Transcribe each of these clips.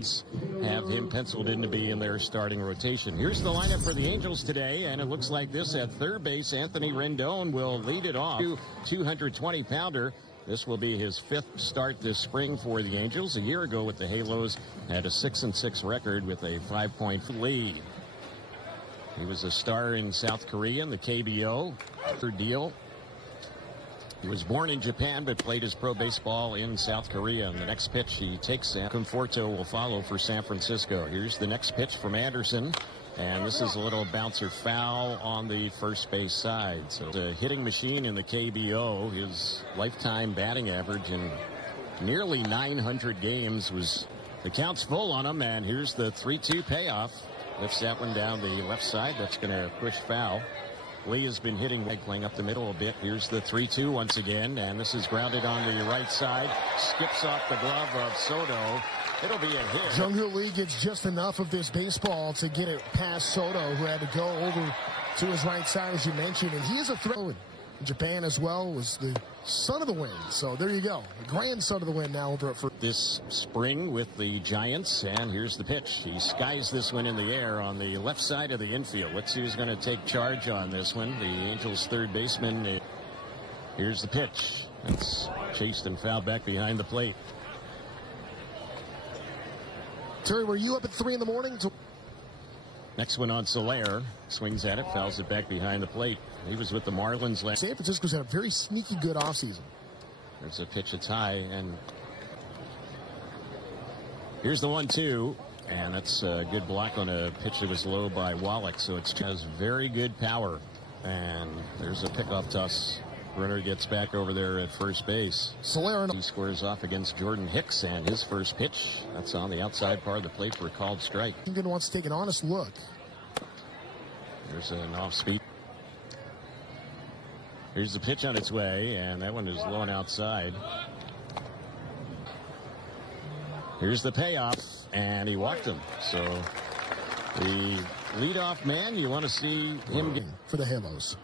have him penciled in to be in their starting rotation. Here's the lineup for the Angels today, and it looks like this at third base. Anthony Rendon will lead it off. 220-pounder. This will be his fifth start this spring for the Angels. A year ago with the Halos, had a 6-6 record with a 5-point lead. He was a star in South Korea in the KBO. Third deal. He was born in Japan but played his pro baseball in South Korea. And the next pitch he takes, Conforto will follow for San Francisco. Here's the next pitch from Anderson. And this is a little bouncer foul on the first base side. So the hitting machine in the KBO, his lifetime batting average in nearly 900 games was the count's full on him. And here's the 3-2 payoff. Lifts that one down the left side. That's going to push foul. Lee has been hitting, playing up the middle a bit. Here's the 3-2 once again, and this is grounded on the right side. Skips off the glove of Soto. It'll be a hit. Jung-Hoo Lee gets just enough of this baseball to get it past Soto, who had to go over to his right side, as you mentioned. And he is a throw in Japan as well, was the son of the wind. So there you go. The grandson of the wind now over at first. This spring with the Giants, and here's the pitch. He skies this one in the air on the left side of the infield. Let's see who's going to take charge on this one. The Angels' third baseman. Here's the pitch. It's chased and fouled back behind the plate. Terry, were you up at 3 in the morning? Next one on Soler. Swings at it, fouls it back behind the plate. He was with the Marlins last. San Francisco's had a very sneaky good offseason. There's a pitch that's high, and here's the 1-2, and that's a good block on a pitch that was low by Wallach. So it has very good power, and there's a pickoff toss. Runner gets back over there at first base. Soler, he squares off against Jordan Hicks, and his first pitch, that's on the outside part of the plate for a called strike. Washington wants to take an honest look. There's an off-speed. Here's the pitch on its way, and that one is low and outside. Here's the payoff, and he walked him. So the leadoff man, you want to see him get for the Halos.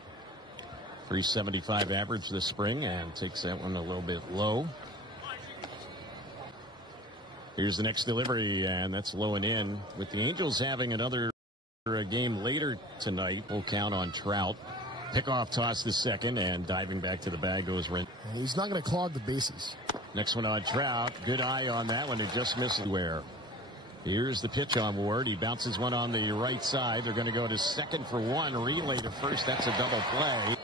375 average this spring, and takes that one a little bit low. Here's the next delivery, and that's low and in. With the Angels having another game later tonight, we'll count on Trout. Pickoff toss the second, and diving back to the bag goes Rendon. He's not going to clog the bases. Next one on Trout. Good eye on that one. It just misses where. Here's the pitch on Ward. He bounces one on the right side. They're going to go to second for one. Relay to first. That's a double play.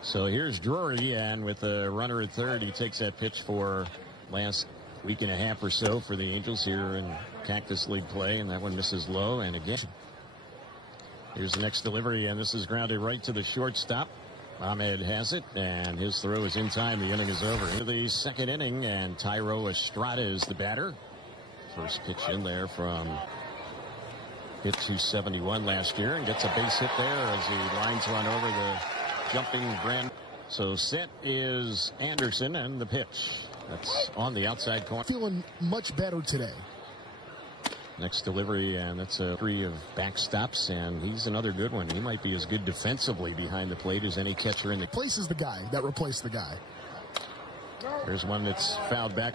So here's Drury, and with a runner at third, he takes that pitch for last week and a half or so for the Angels here in Cactus League play, and that one misses low. And again, here's the next delivery, and this is grounded right to the shortstop. Ahmed has it, and his throw is in time. The inning is over. Into the second inning, and Tyro Estrada is the batter. First pitch in there from hit 271 last year, and gets a base hit there as he lines one over the jumping Brand. So set is Anderson, and the pitch. That's on the outside corner. Feeling much better today. Next delivery, and that's a three of backstops, and he's another good one. He might be as good defensively behind the plate as any catcher in the. Places the guy that replaced the guy. There's one that's fouled back.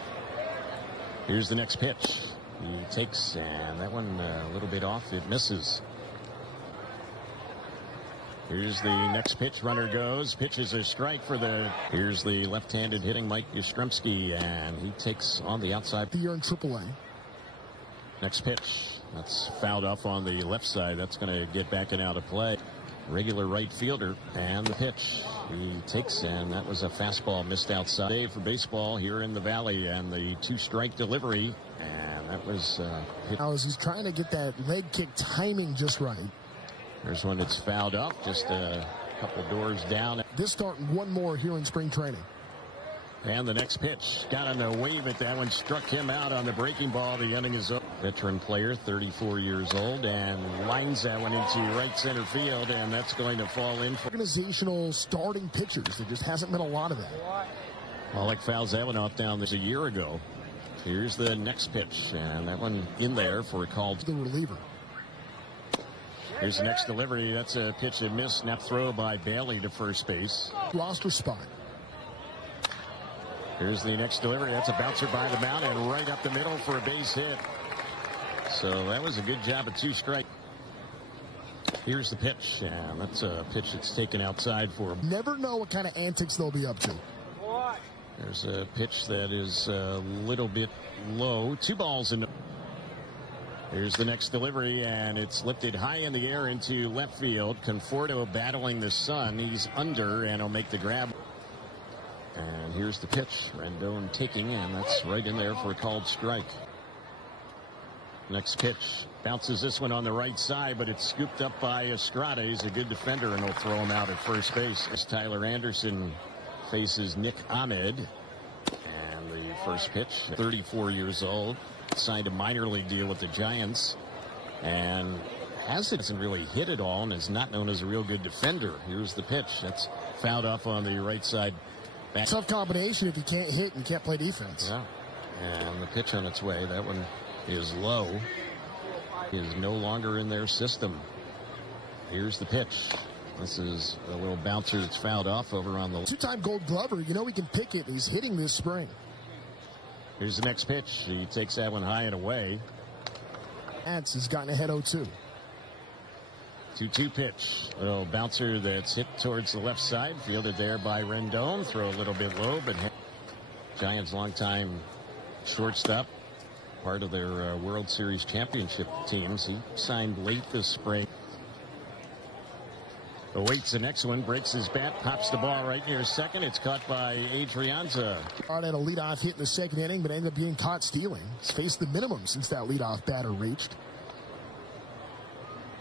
Here's the next pitch. He takes, and that one a little bit off. It misses. Here's the next pitch. Runner goes. Pitches a strike for the. Here's the left-handed hitting Mike Yastrzemski, and he takes on the outside. The year in AAA. Next pitch. That's fouled off on the left side. That's going to get back and out of play. Regular right fielder, and the pitch. He takes, and that was a fastball missed outside. Day for baseball here in the Valley, and the two-strike delivery, and that was hit. Now, as he's trying to get that leg kick timing just right. There's one that's fouled up, just a couple doors down. This starting one more here in spring training. And the next pitch, got on the wave at that one, struck him out on the breaking ball. The inning is over. Veteran player, 34 years old, and lines that one into right center field, and that's going to fall in. Organizational starting pitchers. There just hasn't been a lot of that. Wallach fouls that one off down this a year ago. Here's the next pitch, and that one in there for a call. The reliever. Here's the next delivery. That's a pitch that missed. Snap throw by Bailey to first base. Roster spot. Here's the next delivery. That's a bouncer by the mound and right up the middle for a base hit. So that was a good job at 2 strikes. Here's the pitch, and that's a pitch that's taken outside for him. Never know what kind of antics they'll be up to. There's a pitch that is a little bit low. 2 balls in. Here's the next delivery, and it's lifted high in the air into left field. Conforto battling the sun. He's under, and he'll make the grab. And here's the pitch. Rendon taking, and that's right in there for a called strike. Next pitch. Bounces this one on the right side, but it's scooped up by Estrada. He's a good defender, and he'll throw him out at first base. As Tyler Anderson faces Nick Ahmed. And the first pitch, 34 years old. Signed a minor league deal with the Giants. And hasn't really hit at all and is not known as a real good defender. Here's the pitch. That's fouled off on the right side. Tough combination if you can't hit and can't play defense. Yeah. And the pitch on its way. That one is low. Is no longer in their system. Here's the pitch. This is a little bouncer that's fouled off over on the 2-time Gold Glover. You know he can pick it. He's hitting this spring. Here's the next pitch. He takes that one high and away. Ants has gotten ahead 0-2. 2-2 pitch. A little bouncer that's hit towards the left side. Fielded there by Rendon. Throw a little bit low, but Giants longtime shortstop. Part of their World Series championship teams. He signed late this spring. Awaits the next one, breaks his bat, pops the ball right near second. It's caught by Adrianza. Had a leadoff hit in the second inning, but ended up being caught stealing. He's faced the minimum since that leadoff batter reached.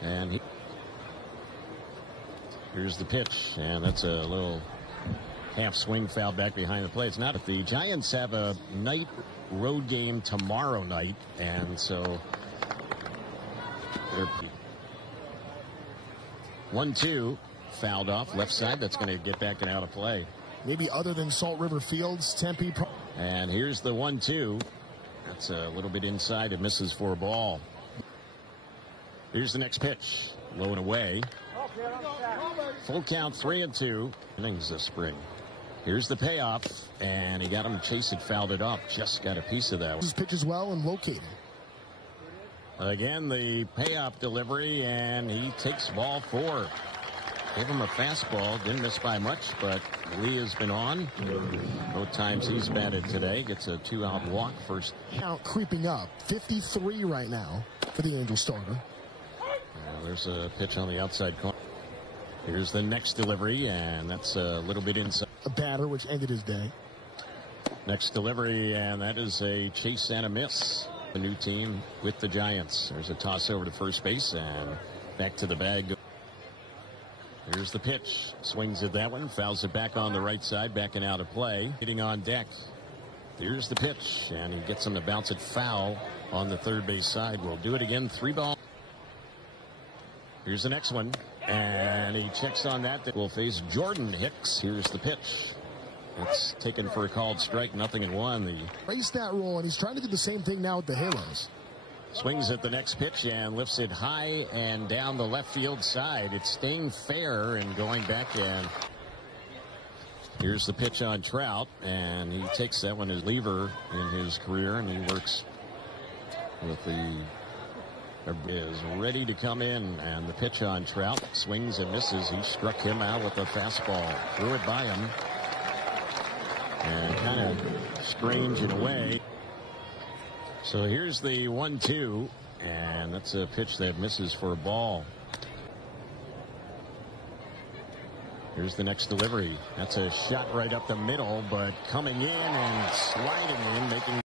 And here's the pitch, and that's a little half swing foul back behind the plate. It's not. The Giants have a night road game tomorrow night, and so they're 1-2 fouled off left side. That's going to get back and out of play. Maybe other than Salt River Fields, Tempe. And here's the 1-2. That's a little bit inside. It misses for a ball. Here's the next pitch. Low and away. Full count, 3-2. Innings this spring. Here's the payoff, and he got him chasing, fouled it off. Just got a piece of that. His pitch is well and located. Again, the payoff delivery, and he takes ball 4. Gave him a fastball, didn't miss by much, but Lee has been on. Both times he's batted today. Gets a 2-out walk first. Count creeping up, 53 right now for the Angel starter. There's a pitch on the outside corner. Here's the next delivery, and that's a little bit inside. A batter which ended his day. Next delivery, and that is a chase and a miss. The new team with the Giants. There's a toss over to first base and back to the bag. Here's the pitch. Swings at that one, fouls it back on the right side, backing out of play. Hitting on deck. Here's the pitch, and he gets him to bounce it foul on the third base side. We'll do it again. 3 ball. Here's the next one, and he checks on that. That will face Jordan Hicks. Here's the pitch. It's taken for a called strike, 0-1. Race that roll, and he's trying to do the same thing now with the Halos. Swings at the next pitch and lifts it high and down the left field side. It's staying fair and going back, and here's the pitch on Trout, and he takes that one as lever in his career, and he works with the is ready to come in, and the pitch on Trout swings and misses. He struck him out with a fastball, threw it by him, and kind of strange in a way. So here's the 1-2, and that's a pitch that misses for a ball. Here's the next delivery. That's a shot right up the middle, but coming in and sliding in, making